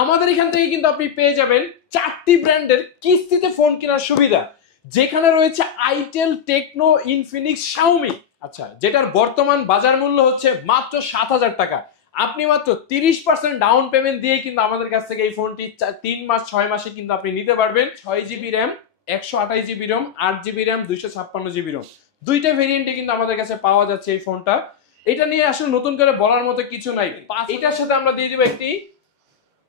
আমাদের এখান থেকে কিন্তু আপনি পেয়ে যাবেন 4টি ব্র্যান্ডের কিস্তিতে ফোন কেনার সুবিধা, যেখানে রয়েছে আইটেল, টেকনো, ইনফিনিক্স, শাওমি। আচ্ছা, যেটার বর্তমান বাজার মূল্য হচ্ছে মাত্র 7,000 টাকা। আপনি মাত্র 30% ডাউন পেমেন্ট দিয়ে কিন্তু আমাদের কাছ থেকে এই ফোনটি 3 মাস 6 মাসে কিন্তু আপনি নিতে পারবেন। 6GB RAM, 128GB ROM, 8GB RAM, 256GB ROM, দুইটা ভেরিয়েন্টে কিন্তু আমাদের কাছে পাওয়া যাচ্ছে এই ফোনটা। এটা নিয়ে আসলে নতুন করে বলার মতো কিছু নাই। এটার সাথে আমরা দিয়ে দিব একটি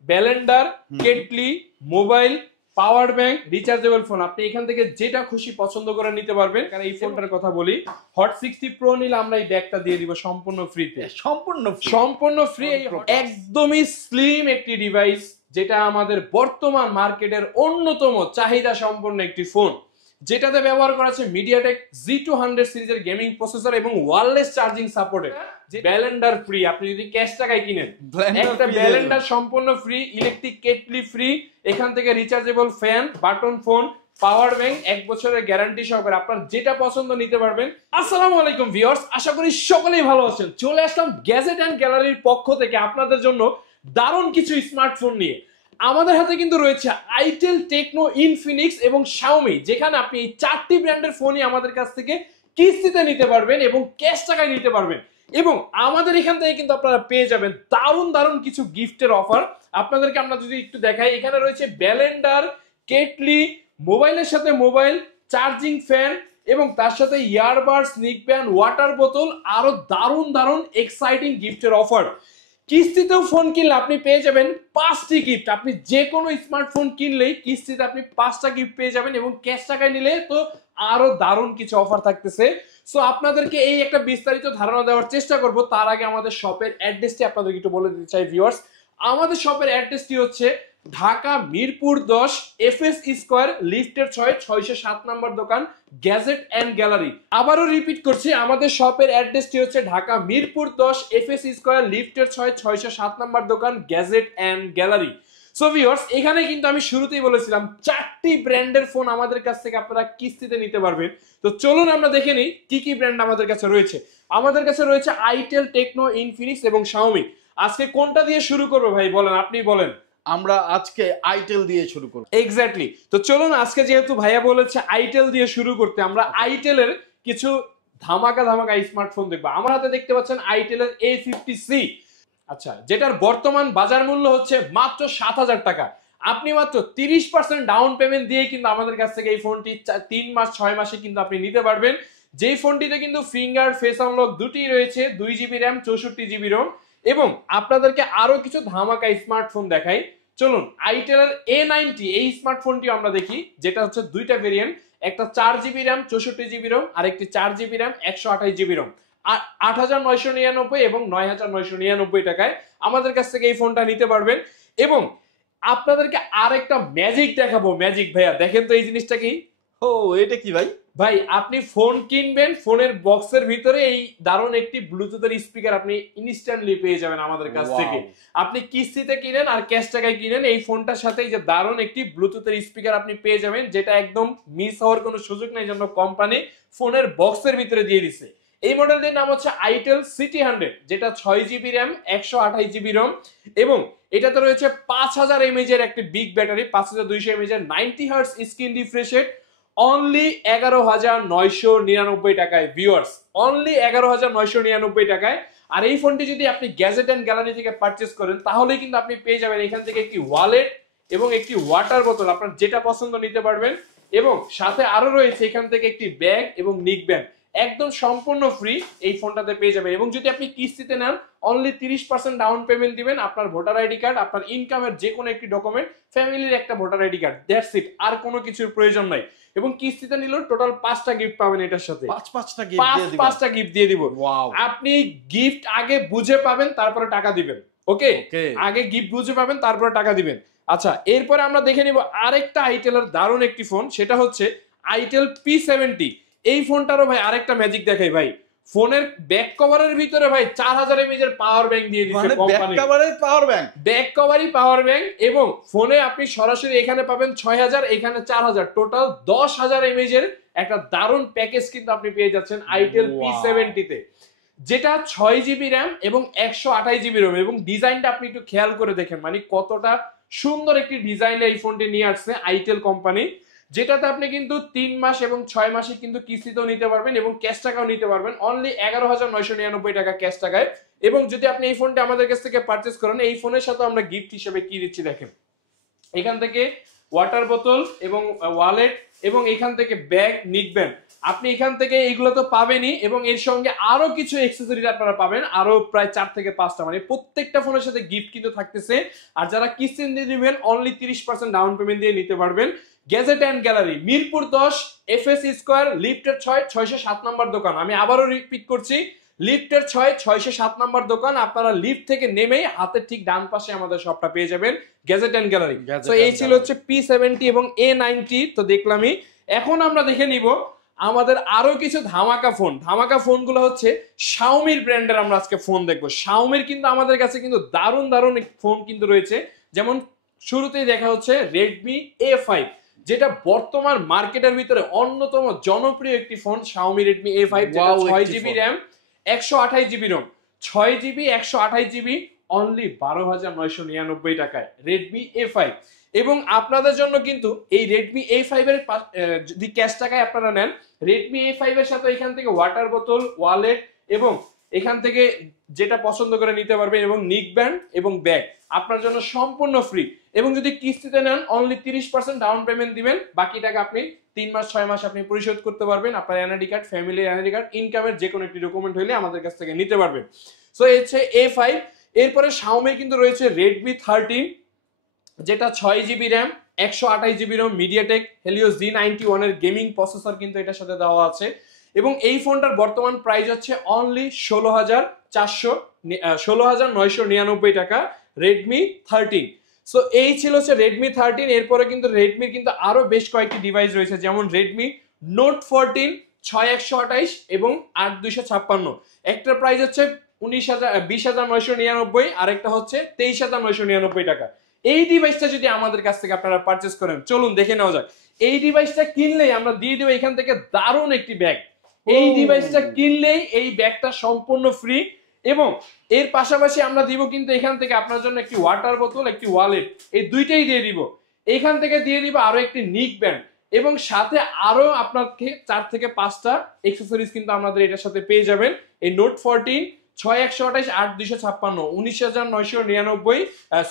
blender, kettle, mobile, power bank, rechargeable phone. আপনি এখান থেকে যেটা খুশি পছন্দ করে নিতে পারবেন। কারণ এই ফোনটার কথা বলি, হট 60 প্রো নিলে আমরা এই ব্যাগটা দিয়ে দিব সম্পূর্ণ ফ্রিতে। সম্পূর্ণ ফ্রি। একদমই স্লিম একটি ডিভাইস, যেটা আমাদের বর্তমান মার্কেটের অন্যতম চাহিদা সম্পন্ন একটি ফোন, যেটাতে ব্যবহার করা আছে মিডিয়াটেক G200 সিরিজের গেমিং প্রসেসর এবং ওয়্যারলেস চার্জিং সাপোর্টেড। ব্যালেন্ডার ফ্রি, আপনি যদি ক্যাশ টাকায় কিনেন একটা ব্যালেন্ডার সম্পূর্ণ ফ্রি, ইলেকট্রিক কেটলি ফ্রি, এখান থেকে rechargeable fan, button phone, power bank, 1 বছরের গ্যারান্টি সহকারে আপনার যেটা পছন্দ নিতে পারবেন। আসসালামু আলাইকুম ভিউয়ার্স, আশা করি সকলেই ভালো আছেন। চলে আসলাম গ্যাজেট এন্ড গ্যালারির পক্ষ থেকে আপনাদের জন্য দারুণ কিছু স্মার্টফোন নিয়ে। আমাদের হাতে কিন্তু রয়েছে আইটেল, টেকনো, ইনফিনিক্স এবং শাওমি, যেখানে আপনি এই 4টি ব্র্যান্ডের ফোনই আমাদের কাছ থেকে কিস্তিতে নিতে পারবেন এবং ক্যাশ টাকায় নিতে পারবেন। এবং আমাদের এখান থেকে কিন্তু আপনারা পেয়ে যাবেন দারুণ দারুণ কিছু গিফটের অফার। আপনাদেরকে আমরা যদি একটু দেখাই, এখানে রয়েছে ব্যালেন্ডার, কেটলি, মোবাইলের সাথে মোবাইল, চার্জিং ফ্যান এবং তার সাথে ইয়ারবাডস, নিক ব্যান্ড, ওয়াটার বোতল, আরো দারুণ দারুণ এক্সাইটিং গিফটের অফার। কিস্তিতেও ফোন কিনলে আপনি পেয়ে যাবেন 5টি গিফট। আপনি যে কোনো স্মার্টফোন কিনলেই কিস্তিতে আপনি 5টা গিফট পেয়ে যাবেন এবং ক্যাশ টাকায় নিলে তো আরো দারুণ কিছু অফার থাকতেছে। সো আপনাদেরকে এই একটা বিস্তারিত ধারণা দেওয়ার চেষ্টা করব। তার আগে আমাদের শপের অ্যাড্রেসটি আপনাদেরকে একটু বলে দিতে চাই ভিউয়ার্স। আমাদের শপের অ্যাড্রেসটি হচ্ছে ঢাকা মিরপুর 10 FS স্কয়ার লিফটের 607 নম্বর দোকান, গ্যাজেট এন্ড গ্যালারি। আবারও রিপিট করছি, আমাদের শপের অ্যাড্রেসটি হচ্ছে ঢাকা মিরপুর 10 FS স্কয়ার লিফটের 607 নম্বর দোকান, gadget and gallery. So viewers, এখানে কিন্তু আমি শুরুতেই বলেছিলাম 4টি ব্র্যান্ডের ফোন আমাদের কাছ থেকে আপনারা কিস্তিতে নিতে পারবেন। তো চলুন আমরা দেখে নিই কি কি ব্র্যান্ড আমাদের কাছে রয়েছে। আমাদের কাছে রয়েছে আইটেল, টেকনো, ইনফিনিক্স এবং শাওমি। আজকে কোনটা দিয়ে শুরু করবো ভাই, বলেন, আপনি বলেন। আমরা আজকে আইটেল দিয়ে শুরু করব। এক্স্যাক্টলি। তো চলুন আজকে যেহেতু ভাইয়া বলেছে আইটেল দিয়ে শুরু করতে, আমরা আইটেলের কিছু ধামাকা ধামাকা স্মার্টফোন দেখবো। আমার হাতে দেখতে পাচ্ছেন আইটেলের A50C। আচ্ছা, যেটার বর্তমান বাজার মূল্য হচ্ছে মাত্র 7,000 টাকা। আপনি মাত্র 30% ডাউন পেমেন্ট দিয়ে কিন্তু আমাদের কাছ থেকে এই ফোনটি 3 মাস 6 মাসে কিন্তু আপনি নিতে পারবেন। যেই ফোনটিতে কিন্তু ফিঙ্গার ফেস আনলক দুটি রয়েছে, 2GB র্যাম, 64GB রোম। এবং আপনাদেরকে আরো কিছু ধামাকা স্মার্টফোন দেখাই। চলুন আইটেলের A90 এই স্মার্টফোনটি আমরা দেখি, যেটা হচ্ছে দুইটা ভেরিয়েন্ট, একটা 4GB র্যাম, 64GB রোম, আর একটি 4GB র্যাম, 128GB রোম। 8,999 এবং 9,999 টাকায় আমাদের কাছ থেকে এই ফোনটা নিতে পারবেন। এবং আপনাদেরকে আরেকটা ম্যাজিক দেখাবো। ম্যাজিক ভাইয়া, দেখেন তো এই জিনিসটা কি? ও, এটা কি ভাই? ভাই, আপনি ফোন কিনবেন, ফোনের বক্সের ভিতরে এই দারুণ একটি ব্লুটুথের স্পিকার আপনি ইনস্ট্যান্টলি পেয়ে যাবেন আমাদের কাছ থেকে। আপনি কিস্তিতে কিনেন আর ক্যাশ টাকায় কিনেন, এই ফোনটার সাথে এই যে দারুণ একটি ব্লুটুথের স্পিকার আপনি পেয়ে যাবেন, যেটা একদম মিস হওয়ার কোনো সুযোগ নেই, জন্য কোম্পানি ফোনের বক্সের ভিতরে দিয়ে দিছে। এই মডেলটির নাম হচ্ছে আইটেল সিটি 100, যেটা 6GB র্যাম, 128GB রোম এবং এটাতে রয়েছে 5000 mAh এর একটি বিগ ব্যাটারি, 5200 mAh এর 90 hertz screen refresh rate, only 11,999 টাকায় ভিউয়ার্স, অনলি 11,999 টাকায়। আর এই ফোনটি যদি আপনি গ্যাজেট এন্ড গ্যালারি থেকে পারচেজ করেন, তাহলে কিন্তু আপনি পেয়ে যাবেন এখান থেকে একটি ওয়ালেট এবং একটি ওয়াটার বোতল, আপনার যেটা পছন্দ নিতে পারবেন। এবং সাথে আরো রয়েছে এখান থেকে একটি ব্যাগ এবং নিক ব্যান্ড, একদম সম্পূর্ণ ফ্রি এই ফোনটাতে পেয়ে যাবেন। এবং যদি আপনি কিস্তিতে নেন, অনলি 30% ডাউন পেমেন্ট দিবেন, আপনার ভোটার আইডি কার্ড, আপনার ইনকামের যে কোনো একটি ডকুমেন্ট, ফ্যামিলির একটা voter ID card, that's it, আর কোনো কিছুর প্রয়োজন নাই। এবং কিস্তিতে নিলেও টোটাল 5টা গিফট পাবেন এটার সাথে। 5টা গিফট দিয়ে দিব। আপনি গিফট আগে বুঝে পাবেন, তারপরে টাকা দিবেন। ওকে, আগে গিফট বুঝে পাবেন, তারপরে টাকা দিবেন। আচ্ছা, এরপরে আমরা দেখে নিব আরেকটা আইটেলের দারুণ একটি ফোন, সেটা হচ্ছে আইটেল P70। এই ফোনটারও ভাই আরেকটা ম্যাজিক দেখাই ভাই। ফোনের ব্যাক কভারের ভিতরে ভাই 4000 mAh এর পাওয়ার ব্যাংক দিয়ে দিয়েছে কোম্পানি। ব্যাক কভারের পাওয়ার ব্যাংক, ব্যাক কভারই পাওয়ার ব্যাংক। এবং ফোনে আপনি সরাসরি এখানে পাবেন 6000, এখানে 4000, টোটাল 10,000 mAh এর একটা দারুণ প্যাকেজ কিন্তু আপনি পেয়ে যাচ্ছেন আইটেল P70 তে, যেটা 6GB র্যাম এবং 128GB রোম। এবং ডিজাইনটা আপনি একটু খেয়াল করে দেখেন, মানে কতটা সুন্দর একটি ডিজাইনে এই ফোনটি নিয়ে আসছে আইটেল কোম্পানি, যেটাতে আপনি কিন্তু 3 মাস এবং 6 মাসে কিন্তু কিস্তিতেও নিতে পারবেন এবং ক্যাশ টাকাও নিতে পারবেন অনলি 11,999 টাকা ক্যাশ টাকায়। এবং যদি আপনি এই ফোনটা আমাদের কাছ থেকে পারচেজ করেন, এই ফোনের সাথে আমরা গিফট হিসেবে কি দিচ্ছি দেখেন, এখান থেকে ওয়াটার বোতল এবং ওয়ালেট এবং এখান থেকে ব্যাগ, নিক ব্যান্ড, আপনি এখান থেকে এইগুলো তো পাবেনই এবং এর সঙ্গে আরো কিছু অ্যাকসেসরিজ আপনারা পাবেন, আরো প্রায় 4 থেকে 5টা, মানে প্রত্যেকটা ফোনের সাথে গিফট কিন্তু থাকতেছে। আর যারা কিস্তি দিয়ে দিবেন অনলি 30% ডাউন পেমেন্ট দিয়ে নিতে পারবেন। Gadget and gallery, Mirpur 10, FS square, লিফটের 6, 607 নম্বর দোকান। আমি আবারও রিপিট করছি, লিফটের 6, 607 নম্বর দোকান। আপনারা লিফট থেকে নেমেই হাতের ঠিক ডান পাশে আমাদের শপটা পেয়ে যাবেন, গ্যাজেট অ্যান্ড গ্যালারি। তো এই ছিল হচ্ছে P70 এবং A90, তো দেখলামই। এখন আমরা দেখে নিব আমাদের আরো কিছু ধামাকা ফোন। ধামাকা ফোন গুলো হচ্ছে শাওমির ব্র্যান্ডের, আমরা আজকে ফোন দেখবো। শাওমির কিন্তু আমাদের কাছে কিন্তু দারুণ দারুণ ফোন কিন্তু রয়েছে। যেমন শুরুতেই দেখা হচ্ছে রেডমি A5, যেটা বর্তমান মার্কেটের ভিতরে অন্যতম জনপ্রিয় একটি ফোন, শাওমি রেডমি A5, যেটা 6GB RAM, 128GB Rome, 6GB 128GB, only 12,999 টাকায় রেডমি A5। এবং আপনাদের জন্য কিন্তু এই রেডমি A5 এর যদি ক্যাশ টাকায় আপনারা নেন, রেডমি A5 এর সাথে এখান থেকে ওয়াটার বোতল, ওয়ালেট এবং এখান থেকে যেটা পছন্দ করে নিতে পারবেন এবং নিক ব্যান্ড এবং ব্যাগ আপনার জন্য সম্পূর্ণ ফ্রি। এবং যদি কিস্তিতে নেন অনলি 30% ডাউন পেমেন্ট দিবেন, বাকি টাকা আপনি 3 মাস 6 মাস আপনি পরিশোধ করতে পারবেন। আপনার এনআইডি কার্ড, ফ্যামিলির এনআইডি কার্ড, ইনকামের যে কোনো একটি ডকুমেন্ট হলে আমাদের কাছ থেকে নিতে পারবেন। সো এই হচ্ছে A5। এরপরে শাওমি কিন্তু রয়েছে রেডমি 13, যেটা 6GB RAM, 128GB Rome, MediaTek Helio Z91 এর গেমিং প্রসেসর কিন্তু এটার সাথে দেওয়া আছে। এবং এই ফোনটার বর্তমান প্রাইস হচ্ছে অনলি 16,999 টাকা, রেডমি 13। সো এই ছিল হচ্ছে রেডমি 13। এরপরে কিন্তু রেডমির কিন্তু আরো বেশ কয়েকটি ডিভাইস রয়েছে, যেমন রেডমি নোট 14, 6128 এবং 8256। একটার প্রাইস হচ্ছে 20,999, আর একটা হচ্ছে 23,999 টাকা। এই ডিভাইসটা যদি আমাদের কাছ থেকে আপনারা পারচেজ করেন, চলুন দেখে নেওয়া যাক। এই ডিভাইসটা কিনলেই আমরা দিয়ে দেবো এখান থেকে দারুণ একটি ব্যাগ। এই ডিভাইসটা কিনলেই এই ব্যাগটা সম্পূর্ণ ফ্রি এবং এর পাশাপাশি আমরা দিব কিন্তু এখান থেকে আপনার জন্য একটি ওয়াটার বোতল, একটি ওয়ালেট, এই দুইটাই দিয়ে দিব। এখান থেকে দিয়ে দিব আরো একটি নিক ব্যান্ড এবং সাথে আরো আপনাকে 4 থেকে 5টা অ্যাকসেসরিজ কিন্তু আমাদের এটার সাথে পেয়ে যাবেন। এই নোট 14, 6128, 8256, 19,999,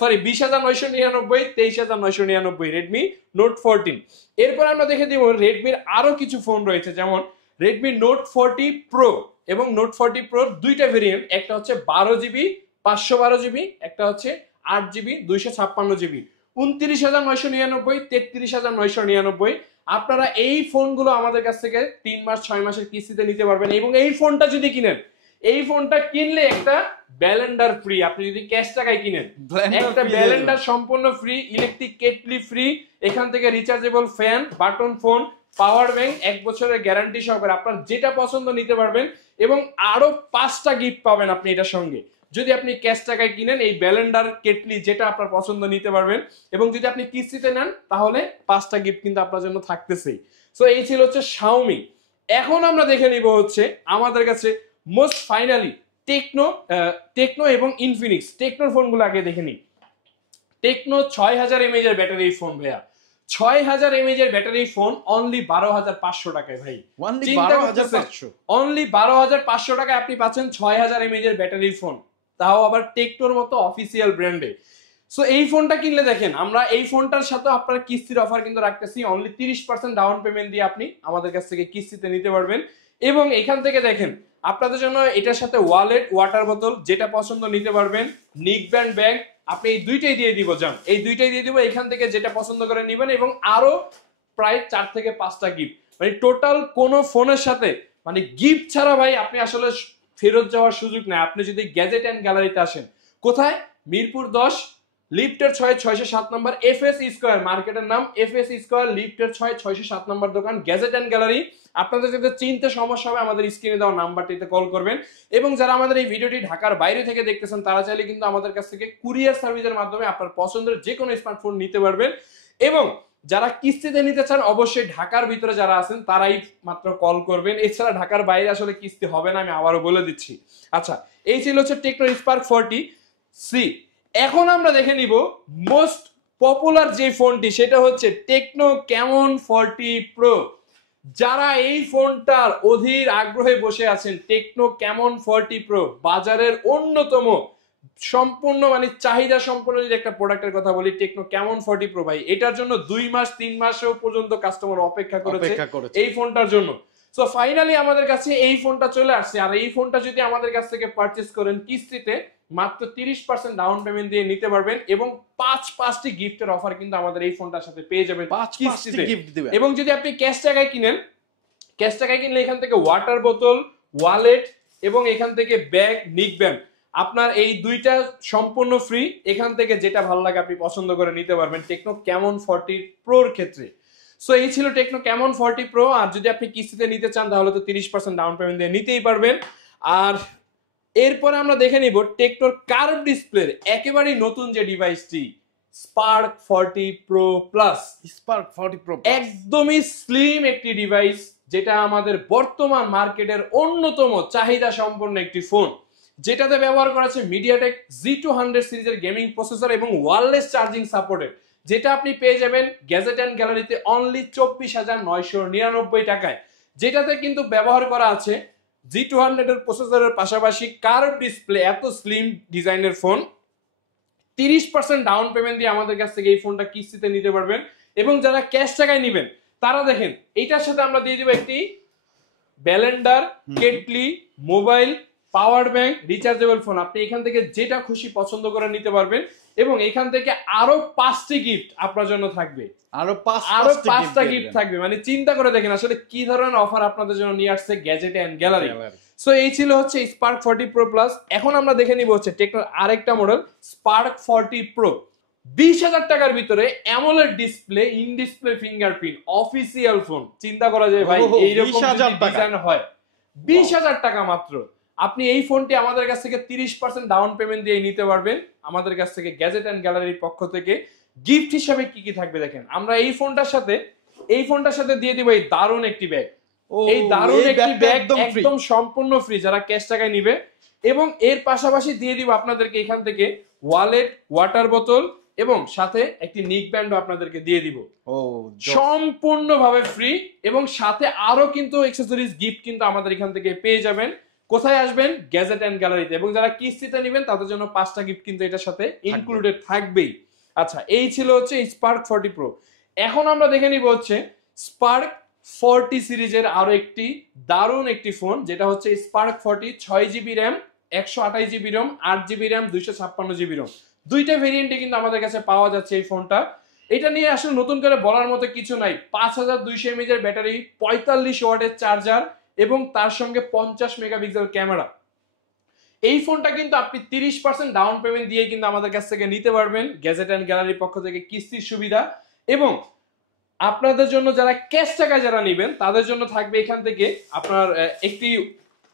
সরি 20,999, 23,999 রেডমি নোট 14। এরপর আমরা দেখে দিব রেডমির আরো কিছু ফোন রয়েছে, যেমন রেডমি নোট 40 প্রো এবং নোট 40 প্রো দুইটা ভেরিয়েন্ট, একটা হচ্ছে 12GB 512GB, একটা হচ্ছে 8GB 256GB, 29,999, 33,999। আপনারা এই ফোনগুলো আমাদের কাছ থেকে 3 মাস 6 মাসের কিস্তিতে নিতে পারবেন। এবং এই ফোনটা যদি কিনেন, এই ফোনটা কিনলে একটা ব্যালেন্ডার ফ্রি। আপনি যদি ক্যাশ টাকায় কিনেন, একটা ব্যালেন্ডার সম্পূর্ণ ফ্রি, ইলেকট্রিক কেটলি ফ্রি, এখান থেকে rechargeable fan, button phone, power bank, 1 বছরের গ্যারান্টি সহকারে আপনার যেটা পছন্দ নিতে পারবেন। এবং আরো 5টা গিফট পাবেন আপনি এটার সঙ্গে যদি আপনি ক্যাশ টাকায় কিনেন, এই ব্যালেন্ডার, কেটলি যেটা আপনার পছন্দ নিতে পারবেন। এবং যদি আপনি কিস্তিতে নেন তাহলে 5টা গিফট কিন্তু আপনার জন্য থাকতেছেই। সো এই ছিল হচ্ছে শাওমি। এখন আমরা দেখে নিব হচ্ছে আমাদের কাছে মোস্ট ফাইনালি টেকনো এবং ইনফিনিক্স। টেকনোর ফোনগুলো আগে দেখে নিই। টেকনো 6000 mAh এর ব্যাটারি ফোন ভাইয়া, 6000 mAh এর ব্যাটারি ফোন অনলি 12,500 টাকায় ভাই। অনলি 12,500 টাকায় আপনি পাচ্ছেন 6000 mAh এর ব্যাটারি ফোন, তাও আবার টেকনোর মতো অফিসিয়াল ব্র্যান্ডে। সো এই ফোনটা কিনলে দেখেন, আমরা এই ফোনটার সাথে আপনার কিস্তির অফার কিন্তু রাখতেছি। অনলি 30% ডাউন পেমেন্ট দিয়ে আপনি আমাদের কাছ থেকে কিস্তিতে নিতে পারবেন। এবং এখান থেকে দেখেন আপনাদের জন্য এটার সাথে ওয়ালেট, ওয়াটার বোতল যেটা পছন্দ নিতে পারবেন, নিক ব্যান্ড, ব্যাগ, আপনি এই দুইটাই দিয়ে দিব। যান, এই দুইটাই দিয়ে দিব, এখান থেকে যেটা পছন্দ করে নেবেন। এবং আরো প্রায় 4 থেকে 5টা গিফট, মানে টোটাল কোন ফোনের সাথে মানে গিফট ছাড়া ভাই আপনি আসলে ফেরত যাওয়ার সুযোগ নাই। আপনি যদি গ্যাজেট অ্যান্ড গ্যালারিতে আসেন, কোথায়? মিরপুর 10, লিফটের 6, 607 নম্বর, এফএস স্কয়ার, মার্কেটের নাম এফএস স্কয়ার, লিফটের 6, 607 নম্বর দোকান, গ্যাজেট অ্যান্ড গ্যালারি। আপনাদের যদি চিনতে সমস্যা হবে আমাদের স্ক্রিনে দেওয়া নাম্বারটিতে কল করবেন। এবং যারা আমাদের এই ভিডিওটি ঢাকার বাইরে থেকে দেখতেছেন, তারা চাইলে কিন্তু আমাদের কাছ থেকে কুরিয়ার সার্ভিসের মাধ্যমে আপনার পছন্দের যে কোনো স্মার্টফোন নিতে পারবেন। এবং যারা কিস্তিতে নিতে চান, অবশ্যই ঢাকার ভিতরে যারা আছেন তারাই মাত্র কল করবেন। এছাড়া ঢাকার বাইরে আসলে কিস্তি হবে না, আমি আবারও বলে দিচ্ছি। আচ্ছা, এই ছিল হচ্ছে টেকনো স্পার্ক 40C। এখন আমরা দেখে নিব মোস্ট পপুলার যে ফোনটি সেটা হচ্ছে টেকনো ক্যামন 40 প্রো। যারা এই ফোনটার অধীর আগ্রহে বসে আছেন, টেকনো ক্যামন 40 প্রো বাজারের অন্যতম সম্পূর্ণ মানে চাহিদা সম্পন্ন যদি একটা প্রোডাক্টের কথা বলি, টেকনো ক্যামন 40 প্রো ভাই, এটার জন্য 2 মাস 3 মাসেও পর্যন্ত কাস্টমার অপেক্ষা করেছে এই ফোনটার জন্য। সো ফাইনালি আমাদের কাছে এই ফোনটা চলে আসছে। আর এই ফোনটা যদি আমাদের কাছ থেকে পারচেজ করেন কিস্তিতে মাত্র 30% ডাউন পেমেন্ট দিয়ে নিতে পারবেন এবং 5টি গিফটের অফার কিন্তু আমাদের এই ফোনটার সাথে পেয়ে যাবেন 5টি গিফট দিবেন। এবং যদি আপনি ক্যাশ টাকায় কিনেন, ক্যাশ টাকায় কিনলে এখান থেকে ওয়াটার বোতল, ওয়ালেট এবং এখান থেকে ব্যাগ, নিকব্যান্ড, আপনার এই দুইটা সম্পূর্ণ ফ্রি। এখান থেকে যেটা ভালো লাগে আপনি পছন্দ করে নিতে পারবেন টেকনো ক্যামন 40 প্রোর ক্ষেত্রে। সো এই ছিল টেকনো ক্যামন 40 প্রো। আর যদি আপনি কিস্তিতে নিতে চান তাহলে তো 30% ডাউন পেমেন্ট দিয়ে নিতেই পারবেন। আর এরপরে আমরা দেখে নিব টেকনোর কার্ভ ডিসপ্লের একেবারেই নতুন যে ডিভাইসটি spark 40 pro plus. Spark 40 pro একদমই স্লিম একটি ডিভাইস, যেটা আমাদের বর্তমান মার্কেটের অন্যতম চাহিদা সম্পন্ন একটি ফোন, যেটাতে ব্যবহার করা আছে মিডিয়াটেক G200 সিরিজের গেমিং প্রসেসর এবং ওয়্যারলেস চার্জিং সাপোর্টেড, যেটা আপনি পেয়ে যাবেন গ্যাজেট এন্ড গ্যালারিতে অনলি 24,999 টাকায়। যেটাতে কিন্তু ব্যবহার করা আছে G200 এর প্রসেসরের পাশাপাশি কার্ভ ডিসপ্লে, এত স্লিম ডিজাইনের ফোন। 30% ডাউন পেমেন্ট দিয়ে আমাদের কাছ থেকে এই ফোনটা কিস্তিতে নিতে পারবেন। এবং যারা ক্যাশ টাকায় নেবেন তারা দেখেন এটার সাথে আমরা দিয়ে দিব একটি blender, kettle, mobile, power bank, rechargeable phone. আপনি এখান থেকে যেটা খুশি পছন্দ করে নিতে পারবেন এবং এখান থেকে আরো 5টি গিফট আপনার জন্য থাকবে। আরো 5টা গিফট থাকবে। মানে চিন্তা করে দেখেন আসলে কি ধরনের অফার আপনাদের জন্য নিয়ে আসছে গ্যাজেট এন্ড গ্যালারি। সো এই ছিল হচ্ছে স্পার্ক 40 প্রো প্লাস। এখন আমরা দেখে নিব হচ্ছে টেকনোর আরেকটা মডেল স্পার্ক 40 প্রো। 20,000 টাকার ভিতরে AMOLED display, in display fingerprint, official phone. চিন্তা করা যায় ভাই এইরকম ডিজাইন হয় 20,000 টাকা মাত্র। আপনি এই ফোনটি আমাদের কাছ থেকে 30% ডাউন পেমেন্ট দিয়ে নিতে পারবেন। আমাদের কাছ থেকে গ্যাজেট এন্ড গ্যালারির পক্ষ থেকে গিফট হিসেবে কি কি থাকবে দেখেন। আমরা এই ফোনটার সাথে দিয়ে দিব এই দারুণ একটি ব্যাগ। এই দারুণ একটি ব্যাগ একদম সম্পূর্ণ ফ্রি যারা ক্যাশ টাকায় নিবে। এবং এর পাশাপাশি দিয়ে দিব আপনাদেরকে এখান থেকে ওয়ালেট, ওয়াটার বোতল এবং সাথে একটি নিক ব্যান্ডও আপনাদেরকে দিয়ে দিব সম্পূর্ণভাবে ফ্রি। এবং সাথে আরো কিন্তু অ্যাকসেসরিজ গিফট কিন্তু আমাদের এখান থেকে পেয়ে যাবেন। কোথায় আসবেন? গ্যাজেট এন্ড গ্যালারিতে। এবং যারা কিস্তিতে নেবেন তাদের জন্য 5টা গিফট কিন্তু এটার সাথে ইনক্লুডেড থাকবেই। আচ্ছা, এই ছিল হচ্ছে স্পার্ক 40 প্রো। এখন আমরা দেখে নিব হচ্ছে স্পার্ক 40 সিরিজের আরো একটি দারুণ একটি ফোন, যেটা হচ্ছে Spark 40 6GB RAM, 128GB ROM, 8GB RAM, 256GB ROM. দুইটা ভেরিয়েন্টে কিন্তু আমাদের কাছে পাওয়া যাচ্ছে এই ফোনটা। এটা নিয়ে আসলে নতুন করে বলার মতো কিছু নাই। 5200 mAh এর ব্যাটারি, 45 ওয়াটের চার্জার এবং তার সঙ্গে 50 মেগাপিক্সেল ক্যামেরা। এই ফোনটা কিন্তু আপনি 30% ডাউন পেমেন্ট দিয়ে কিন্তু আমাদের কাছ থেকে নিতে পারবেন গ্যাজেট এন্ড গ্যালারির পক্ষ থেকে কিস্তির সুবিধা। এবং আপনাদের জন্য যারা ক্যাশ টাকা যারা নেবেন তাদের জন্য থাকবে এখান থেকে আপনার একটি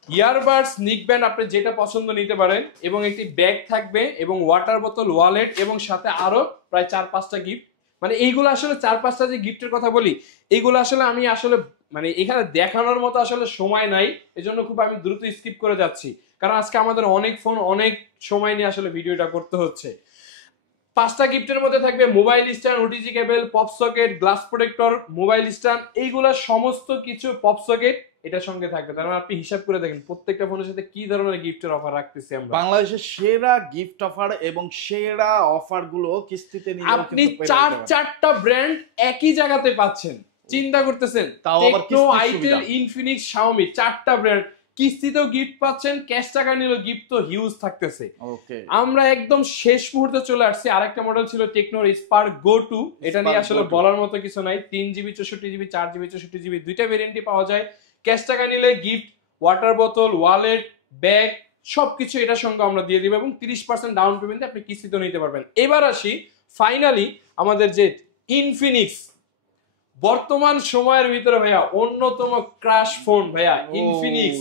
ইয়ারবাডস, নিকব্যান্ড, আপনি যেটা পছন্দ নিতে পারেন এবং একটি ব্যাগ থাকবে এবং ওয়াটার বোতল, ওয়ালেট এবং সাথে আরো প্রায় 4-5টা গিফট। মানে এইগুলো আসলে 4-5টা যে গিফটের কথা বলি এইগুলো আসলে আমি আসলে মানে এখানে দেখানোর মতো আসলে সময় নাই, এজন্য খুব আমি দ্রুত স্কিপ করে যাচ্ছি, কারণ আজকে আমাদের অনেক ফোন অনেক সময় নিয়ে আসলে ভিডিওটা করতে হচ্ছে। 5টা গিফটের মধ্যে থাকবে mobile stand, OTG cable, pop socket, glass protector, mobile stand, এইগুলা সমস্ত কিছু পপ সকেট এটার সঙ্গে থাকবে। তার মানে আপনি হিসাব করে দেখেন প্রত্যেকটা ফোনের সাথে কি ধরনের গিফটের অফার রাখতেছি আমরা। বাংলাদেশের সেরা গিফট অফার এবং সেরা অফার গুলো কিস্তিতে নিয়ে আপনি 4টা ব্র্যান্ড একই জায়গাতে পাচ্ছেন। চিন্তা করতেছেন টেকনো, আইটেল, ইনফিনিক্স, শাওমি, 4টা ব্র্যান্ড কিস্তিতেও গিফট পাচ্ছেন, ক্যাশ টাকা নিলেও গিফট তো হিউজ থাকতেছে। আমরা একদম শেষ মুহূর্তে চলে আসছি। আরেকটা মডেল ছিল টেকনোর স্পার্ক গো 2। এটা নিয়ে আসলে বলার মতো কিছু নাই। 3GB 64GB, 4GB 64GB দুইটা ভেরিয়েন্টই পাওয়া যায়। ক্যাশ টাকা নিলে গিফট, ওয়াটার বোতল, ওয়ালেট, ব্যাগ সবকিছু এটার সঙ্গে আমরা দিয়ে দিব এবং 30% ডাউন পেমেন্টে আপনি কিস্তিতেও নিতে পারবেন। এবার আসি ফাইনালি আমাদের যে ইনফিনিক্স বর্তমান সময়ের ভিতরে ভাইয়া অন্যতম ক্রাশ ফোন ভাইয়া, ইনফিনিক্স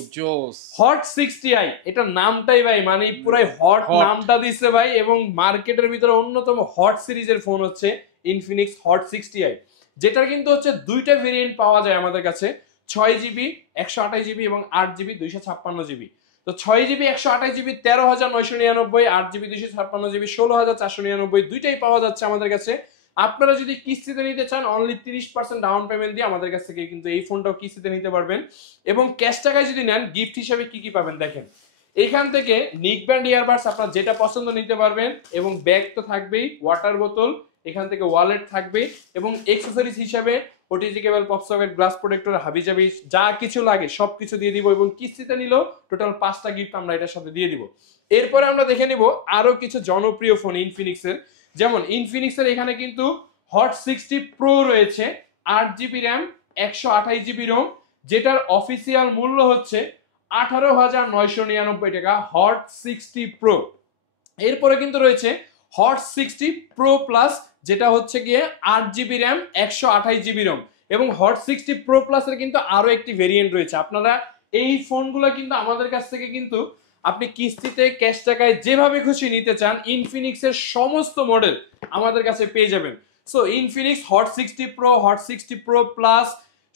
হট 60i। এটা নামটাই ভাই মানে পুরাই হট নামটা দিচ্ছে ভাই। এবং মার্কেটের ভিতরে অন্যতম হট সিরিজের ফোন হচ্ছে ইনফিনিক্স হট 60i, যেটার কিন্তু হচ্ছে দুইটা ভেরিয়েন্ট পাওয়া যায় আমাদের কাছে, 6GB 128GB এবং 8GB 256GB। তো 6GB 128GB 13,999, 8GB 256GB 16,499, দুইটাই পাওয়া যাচ্ছে আমাদের কাছে। আপনারা যদি কিস্তিতে নিতে চান অনলি 30% ডাউন পেমেন্ট দিয়ে আমাদের কাছ থেকে কিন্তু এই ফোনটাও কিস্তিতে নিতে পারবেন। এবং ক্যাশ টাকায় যদি নেন গিফট হিসেবে কি কি পাবেন দেখেন, এখান থেকে নিক ব্যান্ড ইয়ারবাডস আপনার যেটা পছন্দ নিতে পারবেন, এবং ব্যাগ তো থাকবেই, ওয়াটার বোতল, এখান থেকে ওয়ালেট থাকবে, এবং এক্সেসরিজ হিসাবে OTG cable, pop socket, glass protector, হাবিজাবি যা কিছু লাগে সবকিছু দিয়ে দিব। এবং কিস্তিতে নিলেও টোটাল 5টা গিফট আমরা এটার সাথে দিয়ে দিব। এরপরে আমরা দেখে নিব আরো কিছু জনপ্রিয় ফোন ইনফিনিক্সের। যেমন ইনফিনিক্সের এখানে কিন্তু হট 60 প্রো রয়েছে, 8GB র্যাম, 128GB রোম, যেটার অফিসিয়াল মূল্য হচ্ছে 18,999 টাকা, হট 60 প্রো। এরপরে কিন্তু রয়েছে হট 60 প্রো প্লাস, যেটা হচ্ছে গিয়ে 8GB র্যাম, 128GB রোম। এবং হট 60 প্রো প্লাস এর কিন্তু আরো একটি ভেরিয়েন্ট রয়েছে। আপনারা এই ফোনগুলো কিন্তু আমাদের কাছ থেকে কিন্তু আপনি কিস্তিতে, ক্যাশ টাকায় যেভাবে খুশি নিতে চান, ইনফিনিক্স এর সমস্ত মডেল আমাদের কাছে পেয়ে যাবেন। So Infinix hot 60 pro, hot 60 pro plus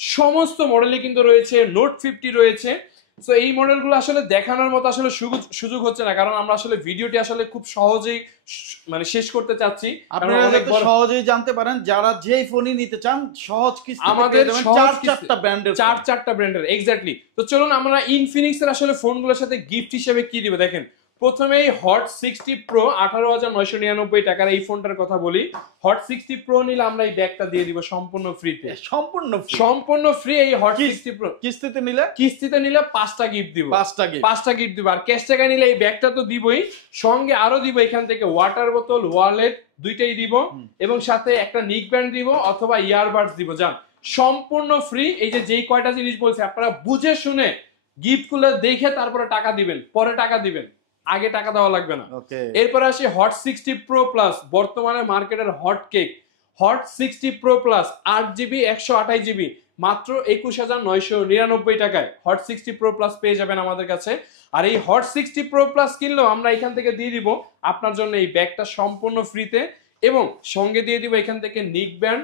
সমস্ত মডেলই কিন্তু রয়েছে, নোট 50 রয়েছে। সো এই মডেলগুলো আসলে দেখানোর মতো আসলে সুযোগ হচ্ছে না, কারণ আমরা আসলে ভিডিওটি আসলে খুব সহজেই মানে শেষ করতে চাচ্ছি। আপনারা যাতে সহজেই জানতে পারেন, যারা যেই ফোনই নিতে চান সহজ কিস্তিতে আমাদের চারটা ব্র্যান্ডের এক্স্যাক্টলি। তো চলুন আমরা ইনফিনিক্স এর আসলে ফোনগুলোর সাথে গিফট হিসেবে কি দিব দেখেন। প্রথমেই হট 60 প্রো 18,999 টাকার এই ফোনটার কথা বলি। হট 60 প্রো নিলে আমরা এই ব্যাগটা দিয়ে দিব সম্পূর্ণ ফ্রিতে, সম্পূর্ণ ফ্রি। এই হট 60 প্রো কিস্তিতে নিলে 5টা গিফট দিব, 5টা গিফট দিব। আর ক্যাশ টাকা নিলে এই ব্যাগটা তো দিবই, সঙ্গে আরো দিব এখান থেকে ওয়াটার বোতল, ওয়ালেট, দুইটাই দিব, এবং সাথে একটা নিক ব্যান্ড দিব অথবা ইয়ারবাডস দিব। যান, সম্পূর্ণ ফ্রি। এই যে যেই কয়টা জিনিস বলছি আপনারা বুঝে শুনে গিফট গুলো দেখে তারপরে টাকা দিবেন, পরে টাকা দিবেন, আগে টাকা দেওয়া লাগবে না। এরপর আসি হট 60 প্রো প্লাস, বর্তমানে মার্কেটের hot cake. Hot 60 pro plus 8GB 128GB মাত্র 21,999 টাকায় হট 60 প্রো প্লাস পেয়ে যাবেন আমাদের কাছে। আর এই হট 60 প্রো প্লাস কিনলেও আমরা এখান থেকে দিয়ে দিব আপনার জন্য এই ব্যাগটা সম্পূর্ণ ফ্রিতে, এবং সঙ্গে দিয়ে দিব এখান থেকে নিক ব্যান্ড,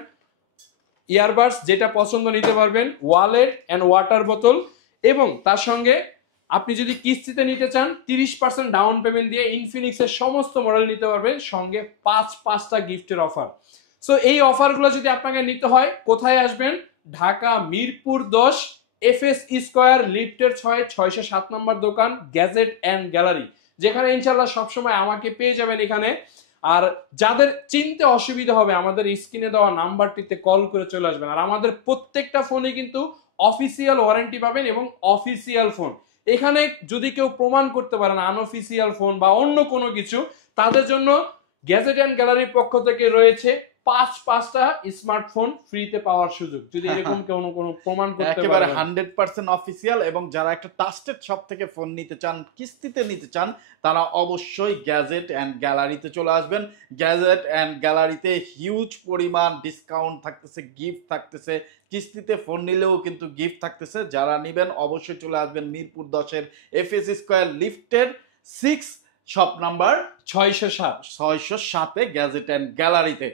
ইয়ারবাডস যেটা পছন্দ নিতে পারবেন, ওয়ালেট এন্ড ওয়াটার বোতল। এবং তার সঙ্গে আপনি যদি কিস্তিতে নিতে চান 30% ডাউন পেমেন্ট দিয়ে ইনফিনিক্স এর সমস্ত মডেল নিতে পারবেন, সঙ্গে 5টা গিফটের অফার। সো এই অফারগুলো যদি আপনাকে নিতে হয় কোথায় আসবেন? ঢাকা মিরপুর 10 FS স্কয়ার লিফটের 607 নম্বর দোকান গ্যাজেট এন্ড গ্যালারি, যেখানে ইনশাআল্লাহ সবসময় আমাকে পেয়ে যাবেন এখানে। আর যাদের চিনতে অসুবিধা হবে আমাদের স্ক্রিনে দেওয়া নাম্বারটিতে কল করে চলে আসবেন। আর আমাদের প্রত্যেকটা ফোনে কিন্তু অফিসিয়াল ওয়ারেন্টি পাবেন এবং অফিসিয়াল ফোন। এখানে যদি কেউ প্রমাণ করতে পারেন আনঅফিসিয়াল ফোন বা অন্য কোনো কিছু, তাদের জন্য গ্যাজেট এন্ড গ্যালারির পক্ষ থেকে রয়েছে 5টা স্মার্টফোন ফ্রিতে পাওয়ার সুযোগ, যদি এরকম কোনো প্রমাণ করতে পারে। একেবারে 100% অফিসিয়াল। এবং যারা একটা ট্রাস্টেড শপ থেকে ফোন নিতে চান, কিস্তিতে নিতে চান, তারা অবশ্যই গ্যাজেট এন্ড গ্যালারিতে চলে আসবেন। গ্যাজেট এন্ড গ্যালারিতে হিউজ পরিমাণ ডিসকাউন্ট থাকতেছে, গিফট থাকতেছে, কিস্তিতে ফোন নিলেও কিন্তু গিফট থাকতেছে। যারা নেবেন অবশ্যই চলে আসবেন মিরপুর 10 FS স্কয়ার লিফটের 6 শপ নাম্বার 607 গ্যাজেট এন্ড গ্যালারিতে।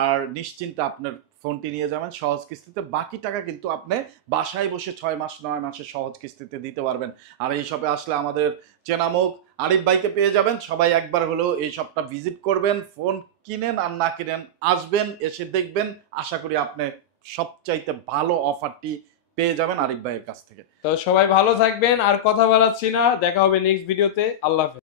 আর নিশ্চিন্তে আপনার ফোনটি নিয়ে যাবেন সহজ কিস্তিতে। বাকি টাকা কিন্তু আপনি বাসায় বসে 6 মাস 9 মাসে সহজ কিস্তিতে দিতে পারবেন। আর এই শপে আসলে আমাদের চেনামুখ আরিফ ভাইকে পেয়ে যাবেন। সবাই একবার হলেও এই শপটা ভিজিট করবেন। ফোন কিনেন আর না কিনেন, আসবেন, এসে দেখবেন। আশা করি আপনি সবচাইতে ভালো অফারটি পেয়ে যাবেন আরিফ ভাইয়ের কাছ থেকে। তো সবাই ভালো থাকবেন, আর কথা বাড়াচ্ছি না, দেখা হবে নেক্সট ভিডিওতে। আল্লাহ হাফেজ।